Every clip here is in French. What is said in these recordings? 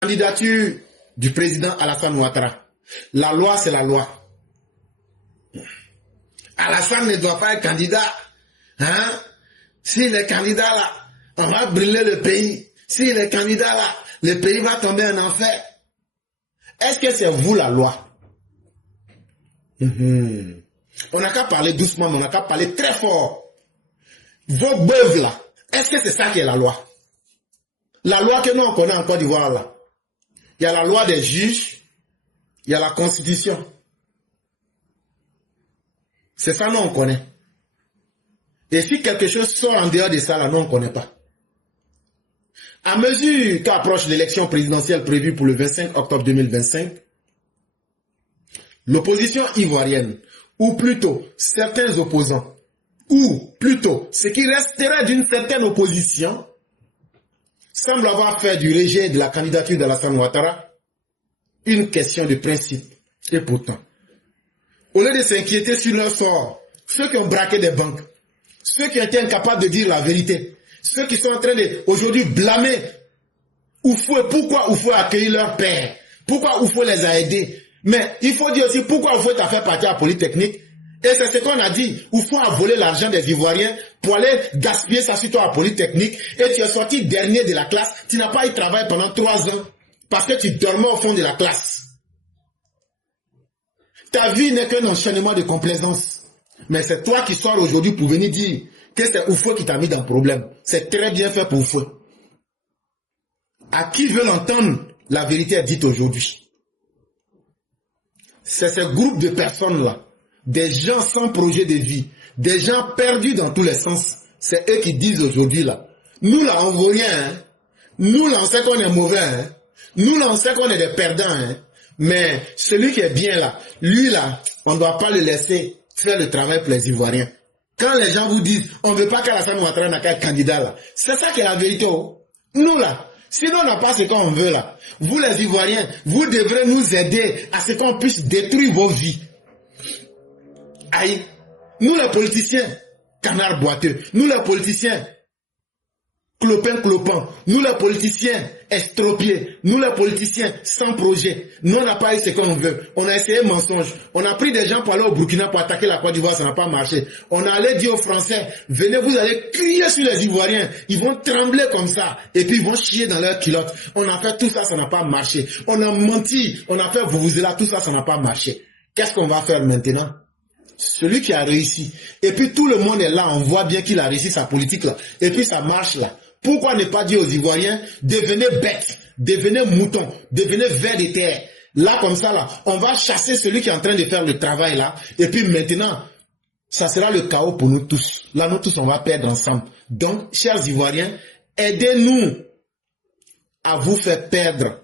Candidature du président Alassane Ouattara. La loi, c'est la loi. Alassane ne doit pas être candidat. Hein? S'il est candidat là, on va brûler le pays. S'il est candidat là, le pays va tomber en enfer. Est-ce que c'est vous la loi? On n'a qu'à parler doucement, mais on n'a qu'à parler très fort. Vos beuves là, est-ce que c'est ça qui est la loi? La loi que nous on connaît en Côte d'Ivoire là. Il y a la loi des juges, il y a la constitution. C'est ça, nous on connaît. Et si quelque chose sort en dehors de ça, là, nous on ne connaît pas. À mesure qu'approche l'élection présidentielle prévue pour le 25 octobre 2025, l'opposition ivoirienne, ou plutôt certains opposants, ou plutôt ce qui resterait d'une certaine opposition, semble avoir fait du rejet de la candidature d'Alassane Ouattara une question de principe. Et pourtant, au lieu de s'inquiéter sur leur sort, ceux qui ont braqué des banques, ceux qui ont été incapables de dire la vérité, ceux qui sont en train de aujourd'hui blâmer Oufoué, pourquoi Oufoué a accueilli leur père, pourquoi Oufoué les a aidés. Mais il faut dire aussi pourquoi Oufoué a fait partie à la Polytechnique. Et c'est ce qu'on a dit. Oufoué a volé l'argent des Ivoiriens pour aller gaspiller ça sur toi à la Polytechnique. Et tu es sorti dernier de la classe. Tu n'as pas eu de travail pendant 3 ans parce que tu dormais au fond de la classe. Ta vie n'est qu'un enchaînement de complaisance. Mais c'est toi qui sors aujourd'hui pour venir dire que c'est Oufoué qui t'a mis dans le problème. C'est très bien fait pour Oufoué. À qui veut l'entendre, la vérité est dite aujourd'hui. C'est ce groupe de personnes-là, des gens sans projet de vie, des gens perdus dans tous les sens. C'est eux qui disent aujourd'hui là. Nous là, on ne vaut rien. Hein? Nous là, on sait qu'on est mauvais. Hein? Nous là, on sait qu'on est des perdants. Hein? Mais celui qui est bien là, lui là, on ne doit pas le laisser faire le travail pour les Ivoiriens. Quand les gens vous disent, on ne veut pas qu'Alassane Ouattara n'a qu'un candidat là, c'est ça qui est la vérité. Oh. Nous là, sinon on n'a pas ce qu'on veut là. Vous les Ivoiriens, vous devrez nous aider à ce qu'on puisse détruire vos vies. Aïe, nous les politiciens, canards boiteux, nous les politiciens, clopin, nous les politiciens estropiés, nous les politiciens sans projet, nous on n'a pas eu ce qu'on veut, on a essayé mensonge, on a pris des gens pour aller au Burkina pour attaquer la Côte d'Ivoire, ça n'a pas marché, on a allé dire aux Français, venez vous allez crier sur les Ivoiriens, ils vont trembler comme ça, et puis ils vont chier dans leurs culottes, on a fait tout ça, ça n'a pas marché, on a menti, on a fait là, tout ça, ça n'a pas marché. Qu'est-ce qu'on va faire maintenant? Celui qui a réussi, et puis tout le monde est là, on voit bien qu'il a réussi sa politique là, et puis ça marche là. Pourquoi ne pas dire aux Ivoiriens, devenez bêtes, devenez moutons, devenez vers de terre. Là, comme ça, là, on va chasser celui qui est en train de faire le travail là. Et puis maintenant, ça sera le chaos pour nous tous. Là, nous tous, on va perdre ensemble. Donc, chers Ivoiriens, aidez-nous à vous faire perdre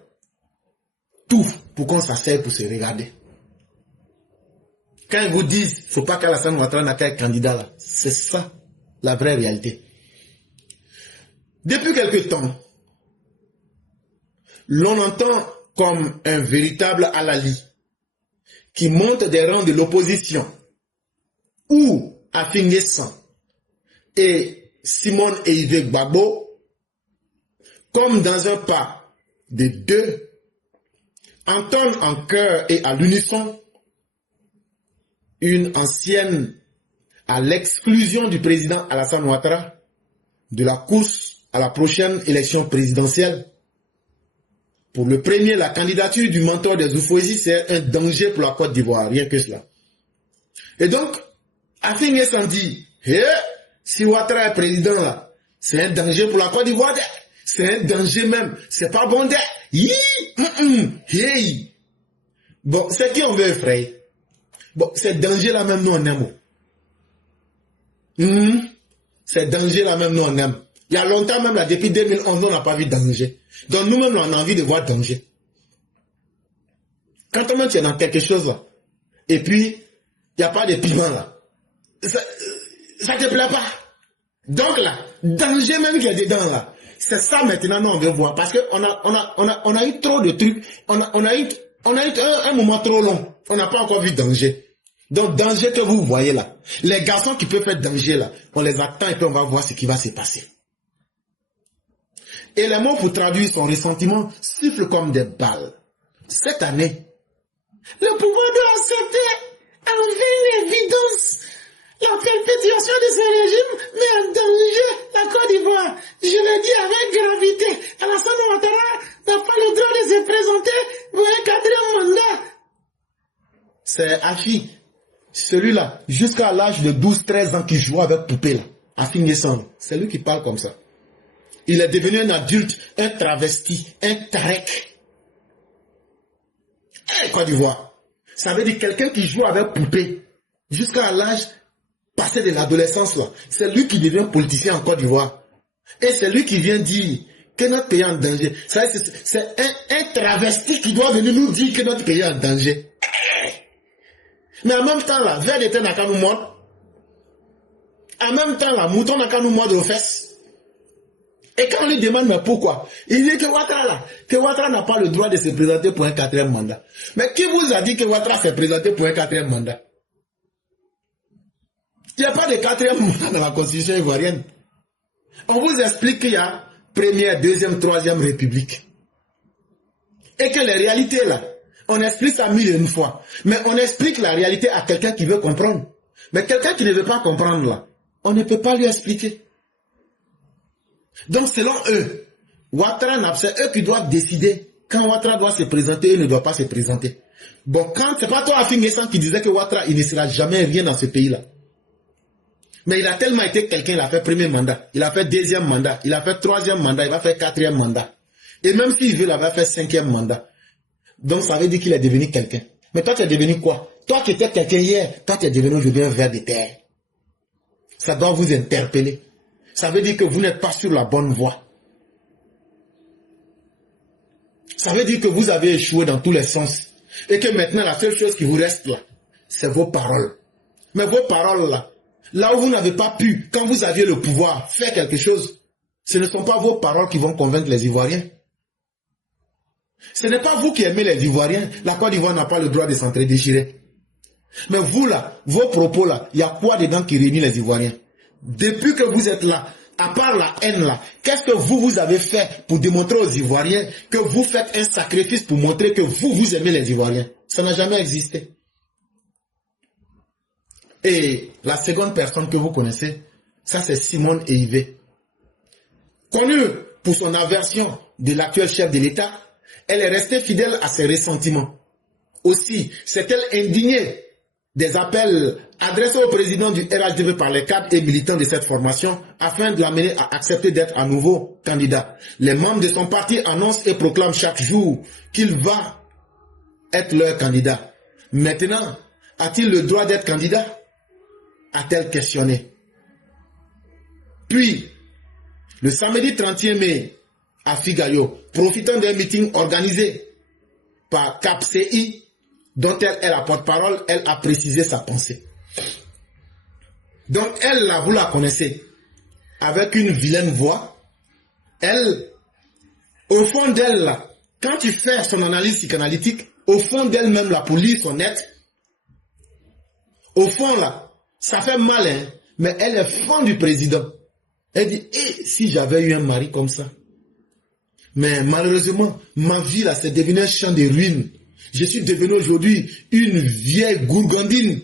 tout pour qu'on s'asseye pour se regarder. Quand ils vous disent, il ne faut pas qu'Alassane Ouattara n'a qu'un candidat là, c'est ça la vraie réalité. Depuis quelque temps, l'on entend comme un véritable Alali qui monte des rangs de l'opposition ou Afin San et Simone Eivé Gbagbo comme dans un pas de deux entendent en chœur et à l'unisson une ancienne à l'exclusion du président Alassane Ouattara de la course à la prochaine élection présidentielle. Pour le premier, la candidature du mentor des Oufouésis, c'est un danger pour la Côte d'Ivoire, rien que cela. Et donc, Afin San dit, si Ouattara est président là, c'est un danger pour la Côte d'Ivoire, c'est un danger même, c'est pas bon. Bon, c'est qui on veut effrayer? Bon, c'est danger là même nous on aime. C'est danger là même nous on aime. Il y a longtemps même là, depuis 2011, on n'a pas vu danger. Donc nous-mêmes, on a envie de voir danger. Quand on est dans quelque chose là, et puis, il n'y a pas de piment là, ça ne te plaît pas. Donc là, danger même qu'il y a dedans là, c'est ça maintenant nous on veut voir. Parce qu'on a eu trop de trucs, on a eu un moment trop long, on n'a pas encore vu danger. Donc danger que vous voyez là, les garçons qui peuvent faire danger là, on les attend et puis on va voir ce qui va se passer. Et les mots pour traduire son ressentiment sifflent comme des balles. Cette année, le pouvoir doit accepter, enlever l'évidence. La perpétuation de ce régime met en danger la Côte d'Ivoire. Je le dis avec gravité. Alassane Ouattara n'a pas le droit de se présenter pour un quatrième mandat. C'est Afi, celui-là, jusqu'à l'âge de 12-13 ans qui joue avec poupée là, Afi N'Guessan. C'est lui qui parle comme ça. Il est devenu un adulte, un travesti, un tarek. Côte d'Ivoire. Ça veut dire quelqu'un qui joue avec poupée jusqu'à l'âge passé de l'adolescence là. C'est lui qui devient politicien en Côte d'Ivoire. Et c'est lui qui vient dire que notre pays est en danger. C'est un travesti qui doit venir nous dire que notre pays est en danger. Mais en même temps là, vers l'été n'a qu'à nous mordre. En même temps là, mouton n'a qu'à nous mordre aux fesses. Et quand on lui demande mais pourquoi, il dit que Ouattara n'a pas le droit de se présenter pour un quatrième mandat. Mais qui vous a dit que Ouattara s'est présenté pour un quatrième mandat? Il n'y a pas de quatrième mandat dans la constitution ivoirienne. On vous explique qu'il y a première, deuxième, troisième république. Et que les réalités là, on explique ça 1001 fois. Mais on explique la réalité à quelqu'un qui veut comprendre. Mais quelqu'un qui ne veut pas comprendre là, on ne peut pas lui expliquer. Donc selon eux, Ouattara, c'est eux qui doivent décider quand Ouattara doit se présenter et ne doit pas se présenter. Bon, quand c'est pas toi Afi N'Guessan qui disait que Ouattara, il ne sera jamais rien dans ce pays-là. Mais il a tellement été quelqu'un, il a fait premier mandat, il a fait deuxième mandat, il a fait troisième mandat, il va faire quatrième mandat. Et même s'il veut, il va faire cinquième mandat. Donc ça veut dire qu'il est devenu quelqu'un. Mais toi, tu es devenu quoi? Toi qui étais quelqu'un hier, toi tu es devenu aujourd'hui un ver de terre. Ça doit vous interpeller. Ça veut dire que vous n'êtes pas sur la bonne voie. Ça veut dire que vous avez échoué dans tous les sens. Et que maintenant, la seule chose qui vous reste là, c'est vos paroles. Mais vos paroles là, là où vous n'avez pas pu, quand vous aviez le pouvoir, faire quelque chose, ce ne sont pas vos paroles qui vont convaincre les Ivoiriens. Ce n'est pas vous qui aimez les Ivoiriens. La Côte d'Ivoire n'a pas le droit de s'entre-déchirer. Mais vous là, vos propos là, il y a quoi dedans qui réunit les Ivoiriens? Depuis que vous êtes là, à part la haine là, qu'est-ce que vous avez fait pour démontrer aux Ivoiriens que vous faites un sacrifice pour montrer que vous aimez les Ivoiriens? Ça n'a jamais existé. Et la seconde personne que vous connaissez, ça c'est Simone Eivé. Connue pour son aversion de l'actuel chef de l'État, elle est restée fidèle à ses ressentiments. Aussi, s'est-elle indignée des appels adressés au président du RHDP par les cadres et militants de cette formation afin de l'amener à accepter d'être à nouveau candidat. Les membres de son parti annoncent et proclament chaque jour qu'il va être leur candidat. Maintenant, a-t-il le droit d'être candidat? A-t-elle questionné? Puis, le samedi 31 mai, à Figayo, profitant d'un meeting organisé par CAPCI, dont elle est la porte-parole, elle a précisé sa pensée. Donc elle, là, vous la connaissez, avec une vilaine voix, elle, au fond d'elle, là, quand tu fais son analyse psychanalytique, au fond d'elle-même, là, pour lire son net, au fond, là, ça fait mal, hein, mais elle est fan du président. Elle dit, si j'avais eu un mari comme ça. Mais malheureusement, ma vie, là, c'est devenu un champ de ruines. Je suis devenu aujourd'hui une vieille gourgandine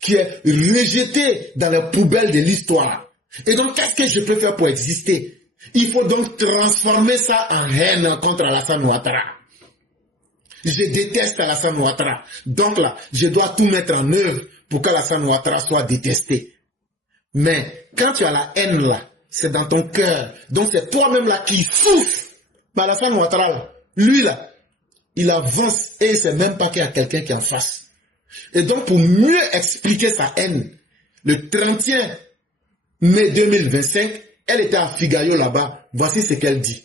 qui est rejetée dans les poubelles de l'histoire. Et donc, qu'est-ce que je peux faire pour exister? Il faut donc transformer ça en haine contre Alassane Ouattara. Je déteste Alassane Ouattara. Donc là, je dois tout mettre en œuvre pour qu'Alassane Ouattara soit détesté. Mais quand tu as la haine là, c'est dans ton cœur. Donc c'est toi-même là qui souffre. Mais Alassane Ouattara, là, lui là, il avance et il ne sait même pas qu'il y a quelqu'un qui est en face. Et donc pour mieux expliquer sa haine, le 31 mai 2025, elle était à Figayo là-bas. Voici ce qu'elle dit.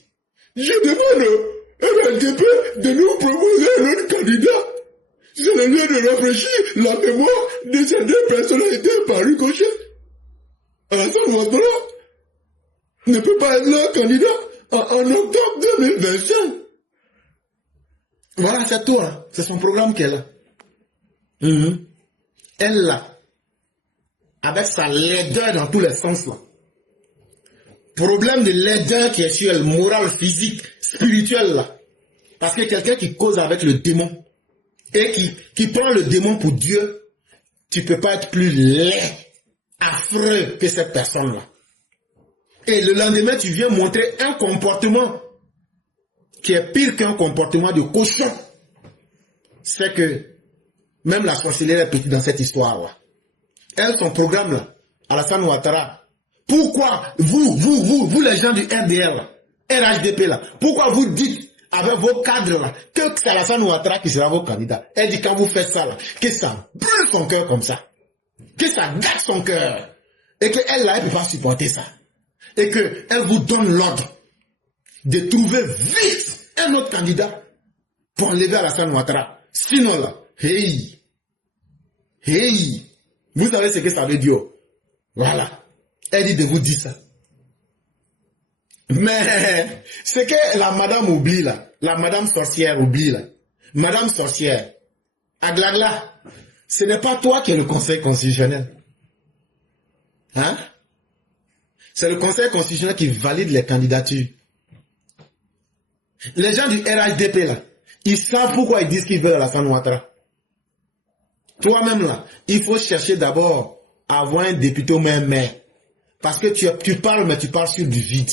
Je demande au RHDP de nous proposer un autre candidat. C'est le lieu de réfléchir la mémoire de ces deux personnalités par ricochet. Alassane Ouattara ne peut pas être leur candidat en octobre 2025. Voilà, c'est tout. Hein. C'est son programme qu'elle a. Elle là, avec sa laideur dans tous les sens là, problème de laideur qui est sur le moral, physique, spirituel là. Parce que quelqu'un qui cause avec le démon et qui prend le démon pour Dieu, tu peux pas être plus laid, affreux que cette personne-là. Et le lendemain, tu viens montrer un comportement qui est pire qu'un comportement de cochon. C'est que même la sorcellerie est petite dans cette histoire-là. Elle, son programme là, Alassane Ouattara, pourquoi vous les gens du RDR, RHDP là, pourquoi vous dites avec vos cadres là, que c'est Alassane Ouattara qui sera vos candidats? Elle dit quand vous faites ça là, que ça brûle son cœur comme ça, que ça gâte son cœur, et qu'elle là, elle ne peut pas supporter ça, et qu'elle vous donne l'ordre de trouver vite un autre candidat pour enlever Alassane Ouattara. Sinon là, hey, vous savez ce que ça veut dire? Voilà. Elle dit de vous dire ça. Mais ce que la madame oublie là, la madame sorcière oublie là, madame sorcière, Aglagla, ce n'est pas toi qui es le conseil constitutionnel. Hein? C'est le conseil constitutionnel qui valide les candidatures. Les gens du RHDP là, ils savent pourquoi ils disent qu'ils veulent Alassane Ouattara. Toi-même là, il faut chercher d'abord à avoir un député ou même un maire. Parce que tu parles, mais tu parles sur du vide.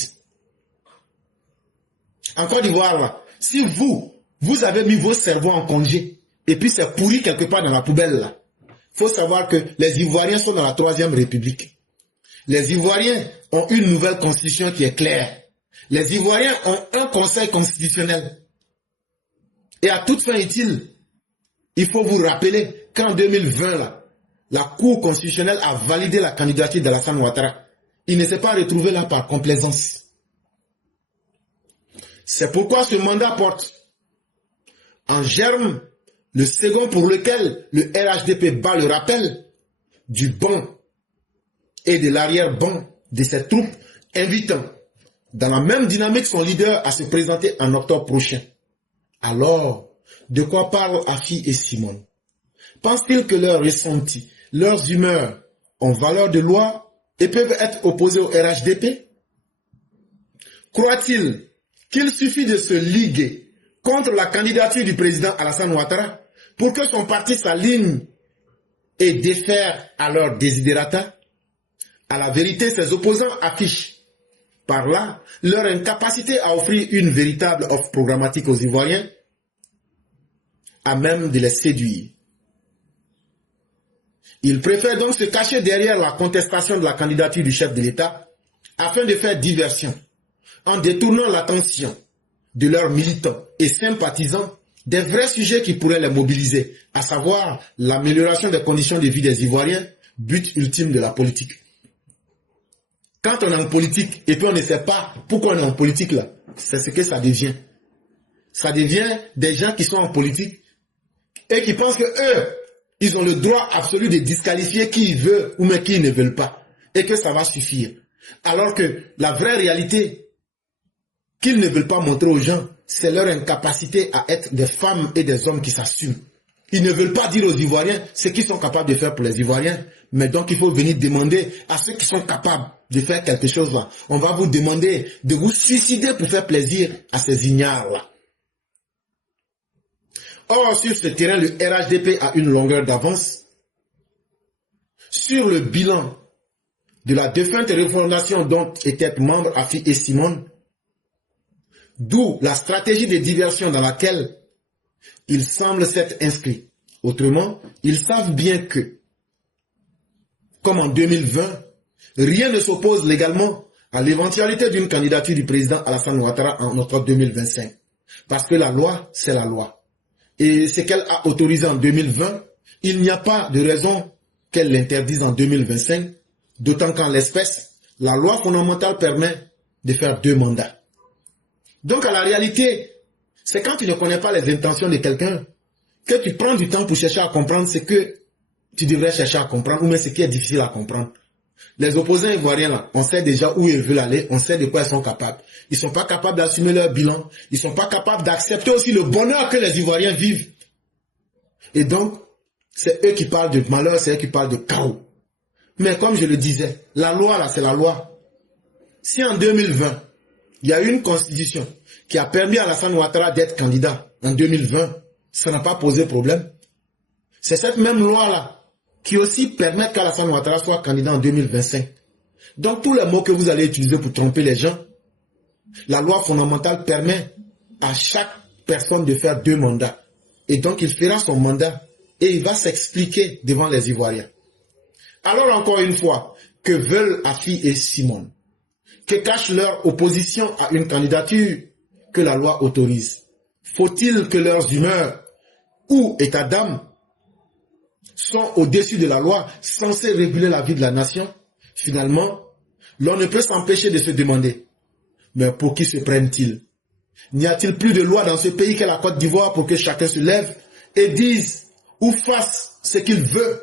En Côte d'Ivoire là, si vous avez mis vos cerveaux en congé, et puis c'est pourri quelque part dans la poubelle là, il faut savoir que les Ivoiriens sont dans la 3e République. Les Ivoiriens ont une nouvelle constitution qui est claire. Les Ivoiriens ont un conseil constitutionnel. Et à toute fin utile, il faut vous rappeler qu'en 2020, là, la Cour constitutionnelle a validé la candidature d'Alassane Ouattara. Il ne s'est pas retrouvé là par complaisance. C'est pourquoi ce mandat porte en germe le second pour lequel le RHDP bat le rappel du banc et de l'arrière-banc de ses troupes, invitant dans la même dynamique son leader à se présenter en octobre prochain. Alors, de quoi parlent Afi et Simone? Pensent-ils que leurs ressentis, leurs humeurs ont valeur de loi et peuvent être opposés au RHDP? Croient-ils qu'il suffit de se liguer contre la candidature du président Alassane Ouattara pour que son parti s'aligne et défaire à leur desiderata? À la vérité, ses opposants affichent par là leur incapacité à offrir une véritable offre programmatique aux Ivoiriens à même de les séduire. Ils préfèrent donc se cacher derrière la contestation de la candidature du chef de l'État afin de faire diversion, en détournant l'attention de leurs militants et sympathisants des vrais sujets qui pourraient les mobiliser, à savoir l'amélioration des conditions de vie des Ivoiriens, but ultime de la politique. Quand on est en politique et puis on ne sait pas pourquoi on est en politique là, c'est ce que ça devient. Ça devient des gens qui sont en politique et qui pensent que eux, ils ont le droit absolu de disqualifier qui ils veulent ou même qui ils ne veulent pas. Et que ça va suffire. Alors que la vraie réalité qu'ils ne veulent pas montrer aux gens, c'est leur incapacité à être des femmes et des hommes qui s'assument. Ils ne veulent pas dire aux Ivoiriens ce qu'ils sont capables de faire pour les Ivoiriens. Mais donc il faut venir demander à ceux qui sont capables de faire quelque chose là. On va vous demander de vous suicider pour faire plaisir à ces ignares là. Or, sur ce terrain, le RHDP a une longueur d'avance sur le bilan de la défunte refondation dont étaient membres Afi et Simone, d'où la stratégie de diversion dans laquelle ils semblent s'être inscrits. Autrement, ils savent bien que, comme en 2020, rien ne s'oppose légalement à l'éventualité d'une candidature du président Alassane Ouattara en octobre 2025. Parce que la loi, c'est la loi. Et ce qu'elle a autorisé en 2020, il n'y a pas de raison qu'elle l'interdise en 2025, d'autant qu'en l'espèce, la loi fondamentale permet de faire 2 mandats. Donc à la réalité, c'est quand tu ne connais pas les intentions de quelqu'un que tu prends du temps pour chercher à comprendre ce que tu devrais chercher à comprendre ou même ce qui est difficile à comprendre. Les opposants ivoiriens, là, on sait déjà où ils veulent aller, on sait de quoi ils sont capables. Ils ne sont pas capables d'assumer leur bilan, ils ne sont pas capables d'accepter aussi le bonheur que les Ivoiriens vivent. Et donc, c'est eux qui parlent de malheur, c'est eux qui parlent de chaos. Mais comme je le disais, la loi, là, c'est la loi. Si en 2020, il y a eu une constitution qui a permis à Alassane Ouattara d'être candidat en 2020, ça n'a pas posé problème. C'est cette même loi-là qui aussi permet qu'Alassane Ouattara soit candidat en 2025. Donc tous les mots que vous allez utiliser pour tromper les gens, la loi fondamentale permet à chaque personne de faire 2 mandats. Et donc il fera son mandat et il va s'expliquer devant les Ivoiriens. Alors encore une fois, que veulent Afi et Simone? Que cache leur opposition à une candidature que la loi autorise? Faut-il que leurs humeurs ou état d'âme sont au-dessus de la loi, censés réguler la vie de la nation? Finalement, l'on ne peut s'empêcher de se demander, mais pour qui se prennent-ils? N'y a-t-il plus de loi dans ce pays qu'est la Côte d'Ivoire pour que chacun se lève et dise ou fasse ce qu'il veut?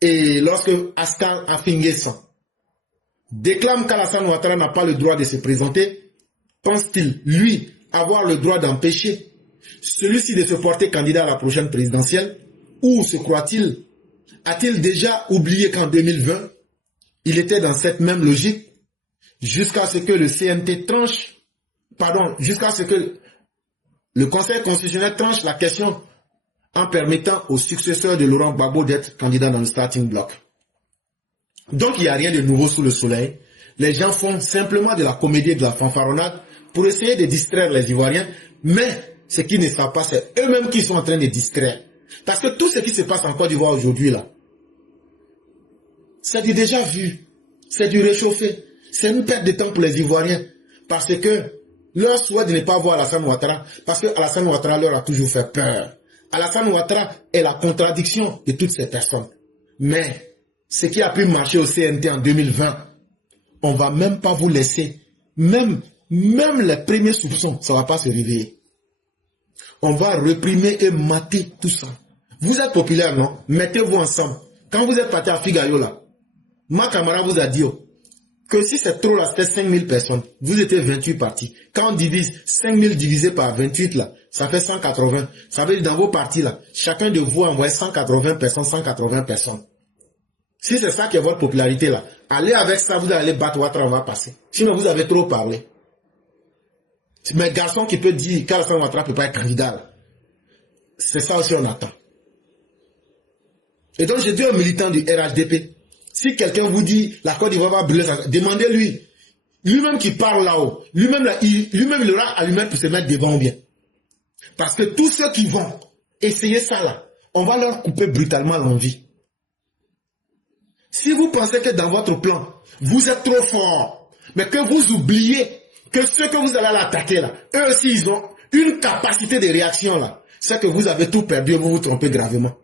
Et lorsque Askan Afinguessan déclame qu'Alassane Ouattara n'a pas le droit de se présenter, pense-t-il, lui, avoir le droit d'empêcher celui-ci de se porter candidat à la prochaine présidentielle? Ou se croit-il, a-t-il déjà oublié qu'en 2020, il était dans cette même logique jusqu'à ce que le CNT tranche, jusqu'à ce que le Conseil constitutionnel tranche la question en permettant au successeur de Laurent Gbagbo d'être candidat dans le starting block. Donc il n'y a rien de nouveau sous le soleil. Les gens font simplement de la comédie et de la fanfaronnade pour essayer de distraire les Ivoiriens, mais ce qu'ils ne savent pas, c'est eux-mêmes qui sont en train de distraire. Parce que tout ce qui se passe en Côte d'Ivoire aujourd'hui, là, c'est du déjà vu, c'est du réchauffé, c'est une perte de temps pour les Ivoiriens. Parce que leur souhait de ne pas voir Alassane Ouattara, parce que Alassane Ouattara leur a toujours fait peur. Alassane Ouattara est la contradiction de toutes ces personnes. Mais ce qui a pu marcher au CNT en 2020, on ne va même pas vous laisser, même les premiers soupçons, ça ne va pas se réveiller. On va réprimer et mater tout ça. Vous êtes populaire, non? Mettez-vous ensemble. Quand vous êtes parti à Figayo, là, ma camarade vous a dit que si c'est trop, là, c'était 5000 personnes. Vous étiez 28 partis. Quand on divise 5000 divisé par 28, là, ça fait 180. Ça veut dire dans vos partis, là, chacun de vous envoie 180 personnes, 180 personnes. Si c'est ça qui est votre popularité, là, allez avec ça, vous allez battre Ouattara, on va passer. Sinon, vous avez trop parlé. Mais garçon qui peut dire qu'Alassane Ouattara ne peut pas être candidat, c'est ça aussi on attend. Et donc je dis aux militants du RHDP, si quelqu'un vous dit la Côte d'Ivoire va brûler, demandez-lui. Lui-même qui parle là-haut, lui-même il aura à lui-même pour se mettre devant bien. Parce que tous ceux qui vont essayer ça là, on va leur couper brutalement l'envie. Si vous pensez que dans votre plan, vous êtes trop fort, mais que vous oubliez que ceux que vous allez l'attaquer là, eux aussi ils ont une capacité de réaction là, c'est que vous avez tout perdu et vous vous trompez gravement.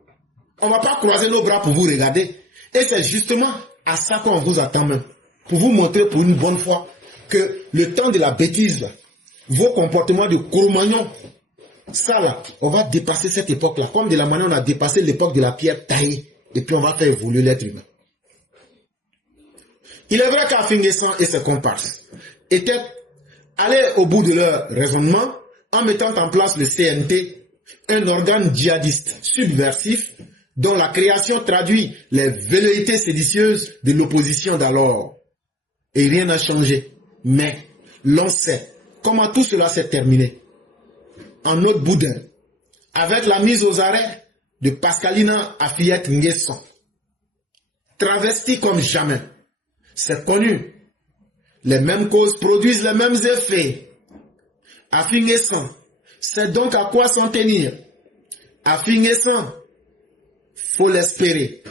On ne va pas croiser nos bras pour vous regarder. Et c'est justement à ça qu'on vous attend même. Pour vous montrer pour une bonne fois que le temps de la bêtise, là, vos comportements de Cro-Magnon, ça là, on va dépasser cette époque-là. Comme de la manière on a dépassé l'époque de la pierre taillée. Et puis on va faire évoluer l'être humain. Il est vrai qu'Afinguessan et ses comparses étaient allés au bout de leur raisonnement en mettant en place le CNT, un organe djihadiste subversif dont la création traduit les velléités séditieuses de l'opposition d'alors. Et rien n'a changé. Mais l'on sait comment tout cela s'est terminé. En notre boudin, avec la mise aux arrêts de Pascalina Afiyet Nguessan, travestie comme jamais. C'est connu. Les mêmes causes produisent les mêmes effets. Afinguessan, c'est donc à quoi s'en tenir. Afinguessan, faut l'espérer.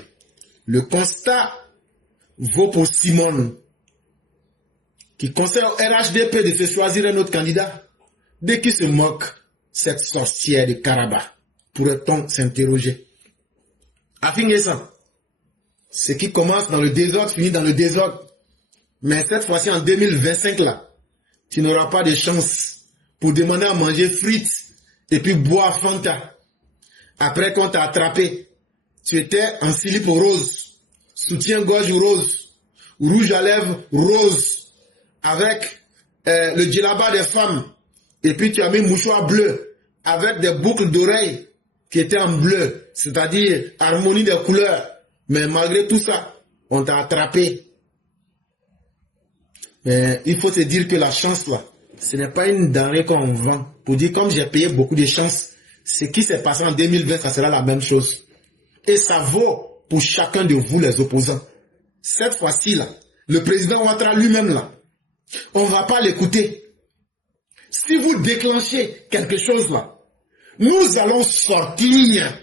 Le constat vaut pour Simone, qui conseille au RHDP de se choisir un autre candidat. Dès qu'il se moque, cette sorcière de Karaba, pourrait-on s'interroger. Afinguessan, ce qui commence dans le désordre finit dans le désordre. Mais cette fois-ci, en 2025, là, tu n'auras pas de chance pour demander à manger frites et puis boire Fanta. Après qu'on t'a attrapé, tu étais en slip rose, soutien-gorge rose, rouge à lèvres rose, avec le djellaba des femmes. Et puis tu as mis mouchoir bleu, avec des boucles d'oreilles qui étaient en bleu, c'est-à-dire harmonie des couleurs. Mais malgré tout ça, on t'a attrapé. Mais il faut se dire que la chance, là, ce n'est pas une denrée qu'on vend. Pour dire, comme j'ai payé beaucoup de chance, ce qui s'est passé en 2020, ça sera la même chose. Et ça vaut pour chacun de vous, les opposants. Cette fois-ci, là, le président Ouattara lui-même, là, on ne va pas l'écouter. Si vous déclenchez quelque chose, là, nous allons sortir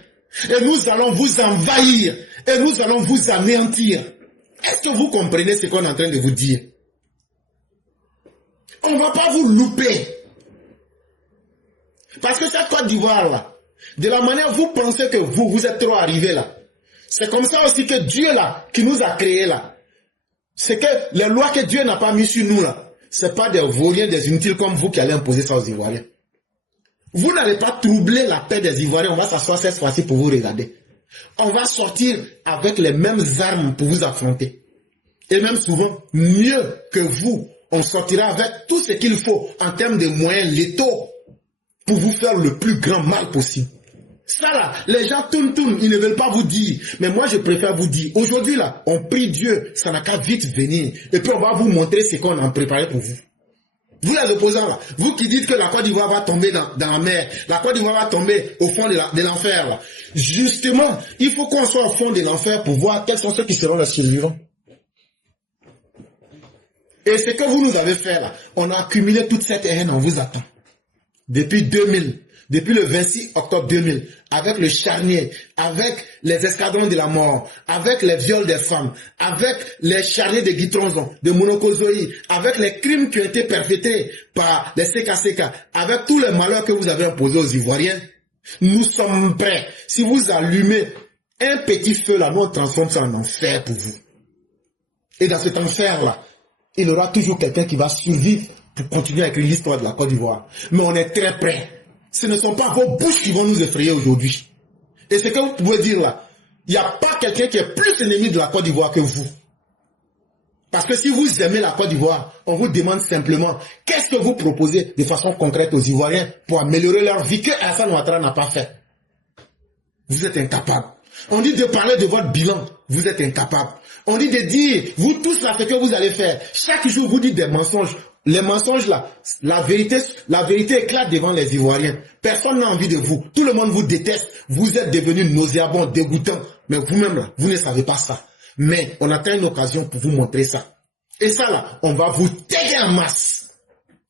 et nous allons vous envahir et nous allons vous anéantir. Est-ce que vous comprenez ce qu'on est en train de vous dire? On ne va pas vous louper. Parce que cette Côte d'Ivoire, là, de la manière vous pensez que vous êtes trop arrivés là, c'est comme ça aussi que Dieu, là, qui nous a créés, là, c'est que les lois que Dieu n'a pas mis sur nous, là, ce n'est pas des vauriens, des inutiles comme vous qui allez imposer ça aux Ivoiriens. Vous n'allez pas troubler la paix des Ivoiriens, on va s'asseoir cette fois-ci pour vous regarder. On va sortir avec les mêmes armes pour vous affronter. Et même souvent, mieux que vous, on sortira avec tout ce qu'il faut en termes de moyens létaux pour vous faire le plus grand mal possible. Ça là, les gens tournent, ils ne veulent pas vous dire. Mais moi, je préfère vous dire. Aujourd'hui là, on prie Dieu, ça n'a qu'à vite venir. Et puis on va vous montrer ce qu'on a préparé pour vous. Vous les opposants là, vous qui dites que la Côte d'Ivoire va tomber dans la mer, la Côte d'Ivoire va tomber au fond de l'enfer là. Justement, il faut qu'on soit au fond de l'enfer pour voir quels sont ceux qui seront les survivants. Et ce que vous nous avez fait là, on a accumulé toute cette haine, on vous attend. Depuis 2000, depuis le 26 octobre 2000, avec le charnier, avec les escadrons de la mort, avec les viols des femmes, avec les charniers de Guitronzon, de Monokozoi, avec les crimes qui ont été perpétrés par les CKCK, avec tous les malheurs que vous avez imposés aux Ivoiriens, nous sommes prêts. Si vous allumez un petit feu là, nous on transforme ça en enfer pour vous. Et dans cet enfer là, il y aura toujours quelqu'un qui va survivre pour continuer à écrire l'histoire de la Côte d'Ivoire. Mais on est très près. Ce ne sont pas vos bouches qui vont nous effrayer aujourd'hui. Et ce que vous pouvez dire là, il n'y a pas quelqu'un qui est plus ennemi de la Côte d'Ivoire que vous. Parce que si vous aimez la Côte d'Ivoire, on vous demande simplement, qu'est-ce que vous proposez de façon concrète aux Ivoiriens pour améliorer leur vie que Alassane Ouattara n'a pas fait? Vous êtes incapable. On dit de parler de votre bilan, vous êtes incapable. On dit de dire, vous tous là, ce que vous allez faire. Chaque jour, vous dites des mensonges. Les mensonges là, la vérité éclate devant les Ivoiriens. Personne n'a envie de vous. Tout le monde vous déteste. Vous êtes devenus nauséabonds, dégoûtants. Mais vous-même là, vous ne savez pas ça. Mais on attend une occasion pour vous montrer ça. Et ça là, on va vous taguer en masse.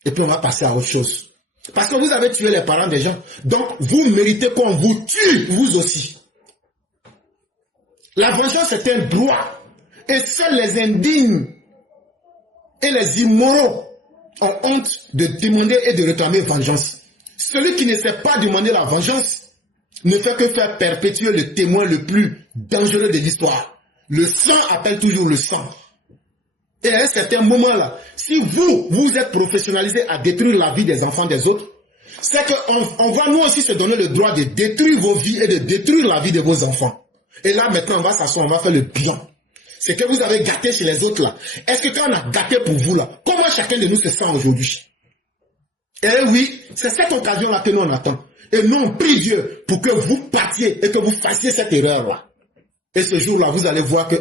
Et puis on va passer à autre chose. Parce que vous avez tué les parents des gens. Donc vous méritez qu'on vous tue, vous aussi. La vengeance est un droit. Et seuls les indignes et les immoraux ont honte de demander et de réclamer vengeance. Celui qui ne sait pas demander la vengeance ne fait que faire perpétuer le témoin le plus dangereux de l'histoire. Le sang appelle toujours le sang. Et à un certain moment là, si vous êtes professionnalisé à détruire la vie des enfants des autres, c'est qu'on va nous aussi se donner le droit de détruire vos vies et de détruire la vie de vos enfants. Et là maintenant on va s'asseoir, on va faire le bilan. Ce que vous avez gâté chez les autres là, est-ce que quand on a gâté pour vous là, comment chacun de nous se sent aujourd'hui? Et oui, c'est cette occasion là que nous on attend. Et nous on prie Dieu pour que vous partiez et que vous fassiez cette erreur là. Et ce jour là, vous allez voir que,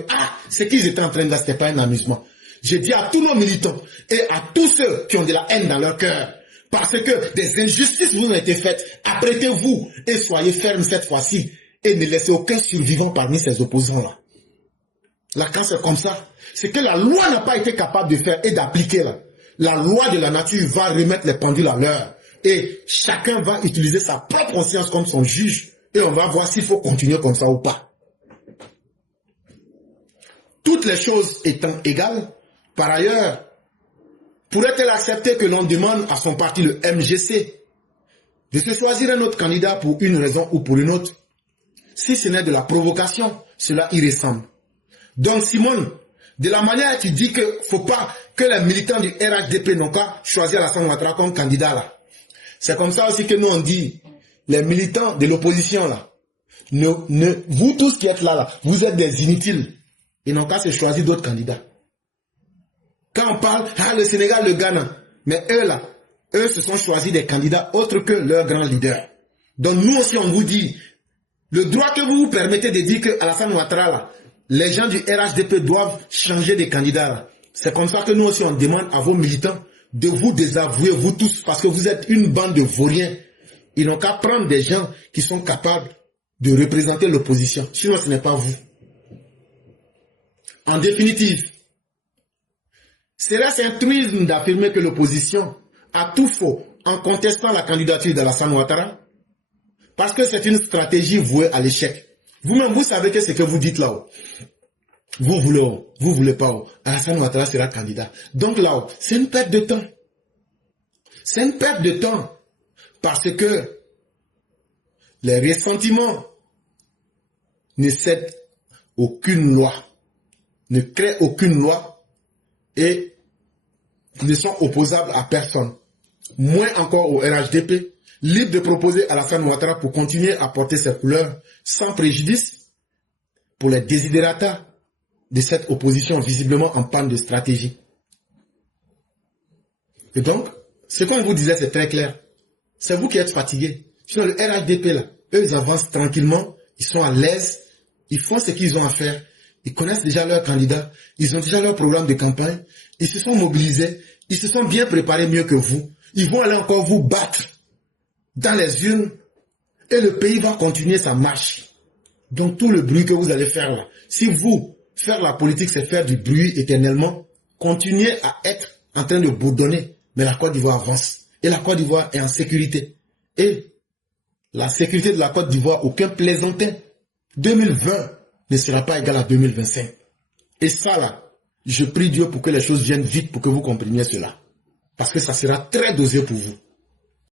ce qu'ils étaient en train de faire, c'était pas un amusement. Je dis à tous nos militants et à tous ceux qui ont de la haine dans leur cœur, parce que des injustices vous ont été faites, apprêtez-vous et soyez fermes cette fois-ci et ne laissez aucun survivant parmi ces opposants là. Là, quand c'est comme ça, c'est que la loi n'a pas été capable de faire et d'appliquer là. La loi de la nature va remettre les pendules à l'heure. Et chacun va utiliser sa propre conscience comme son juge. Et on va voir s'il faut continuer comme ça ou pas. Toutes les choses étant égales, par ailleurs, pourrait-elle accepter que l'on demande à son parti, le MGC, de se choisir un autre candidat pour une raison ou pour une autre? Si ce n'est de la provocation, cela y ressemble. Donc Simone, de la manière tu dis que faut pas que les militants du RHDP n'ont qu'à choisir Alassane Ouattara comme candidat là. C'est comme ça aussi que nous on dit, les militants de l'opposition là, vous tous qui êtes là, vous êtes des inutiles. Ils n'ont qu'à se choisir d'autres candidats. Quand on parle, le Sénégal, le Ghana, mais eux là, eux se sont choisis des candidats autres que leurs grands leaders. Donc nous aussi on vous dit, le droit que vous vous permettez de dire que Alassane Ouattara là, les gens du RHDP doivent changer de candidat là. C'est comme ça que nous aussi, on demande à vos militants de vous désavouer, vous tous, parce que vous êtes une bande de vauriens. Ils n'ont qu'à prendre des gens qui sont capables de représenter l'opposition. Sinon, ce n'est pas vous. En définitive, serait-ce un truisme d'affirmer que l'opposition a tout faux en contestant la candidature d'Alassane Ouattara? Parce que c'est une stratégie vouée à l'échec. Vous-même, vous savez que ce que vous dites là-haut. Vous voulez pas. Alassane Ouattara sera candidat. Donc là-haut, c'est une perte de temps. C'est une perte de temps. Parce que les ressentiments ne cèdent aucune loi, ne créent aucune loi et ne sont opposables à personne. Moins encore au RHDP, libre de proposer Alassane Ouattara pour continuer à porter ses couleurs sans préjudice pour les desiderata de cette opposition visiblement en panne de stratégie. Et donc, ce qu'on vous disait, c'est très clair. C'est vous qui êtes fatigués. Sinon, le RHDP, là, eux, ils avancent tranquillement, ils sont à l'aise, ils font ce qu'ils ont à faire, ils connaissent déjà leurs candidats, ils ont déjà leur programme de campagne, ils se sont mobilisés, ils se sont bien préparés mieux que vous. Ils vont aller encore vous battre dans les urnes et le pays va continuer sa marche. Donc tout le bruit que vous allez faire là, si vous, faire la politique, c'est faire du bruit éternellement, continuez à être en train de bourdonner, mais la Côte d'Ivoire avance. Et la Côte d'Ivoire est en sécurité. Et la sécurité de la Côte d'Ivoire, aucun plaisantin. 2020 ne sera pas égal à 2025. Et ça là, je prie Dieu pour que les choses viennent vite pour que vous compreniez cela. Parce que ça sera très dosé pour vous.